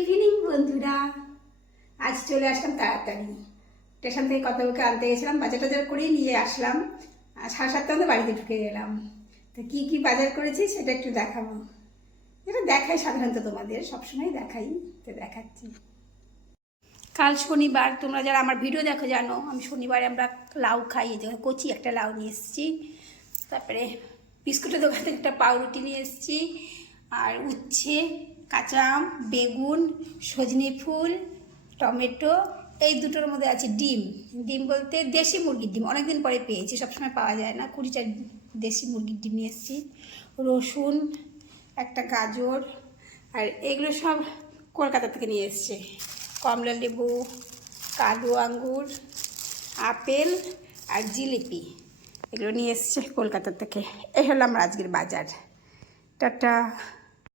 Evening বন্ধুরা, আজ চলে আসলাম তাড়াতাড়ি। স্টেশন থেকে কত ওকে আনতে গেছিলাম, বাজার টাজার করেই নিয়ে আসলাম। আর 7:30টার মধ্যে বাড়িতে ঢুকে গেলাম। তো কী কী বাজার করেছি সেটা একটু দেখাবো। এটা দেখাই সাধারণত, তোমাদের সবসময় দেখাই, তো দেখাচ্ছি। কাল শনিবার, তোমরা যারা আমার ভিডিও দেখো জানো আমি শনিবারে আমরা লাউ খাই। এই দেখো কচি একটা লাউ নিয়ে এসেছি। তারপরে বিস্কুটের দোকান থেকে একটা পাউরুটি নিয়ে এসেছি। আর উচ্ছে, কাঁচা আম, বেগুন, সজনে ফুল, টমেটো, এই দুটোর মধ্যে আছে ডিম। ডিম বলতে দেশি মুরগির ডিম, অনেকদিন পরে পেয়েছি, সবসময় পাওয়া যায় না। 20টা দেশি মুরগির ডিম নিয়ে এসেছি। রসুন, একটা গাজর, আর এগুলো সব কলকাতা থেকে নিয়ে এসছে। কমলা লেবু, কালো আঙ্গুর, আপেল আর জিলিপি, এগুলো নিয়ে এসছে কলকাতা থেকে। এই হলো আমার আজকের বাজার। টাটা।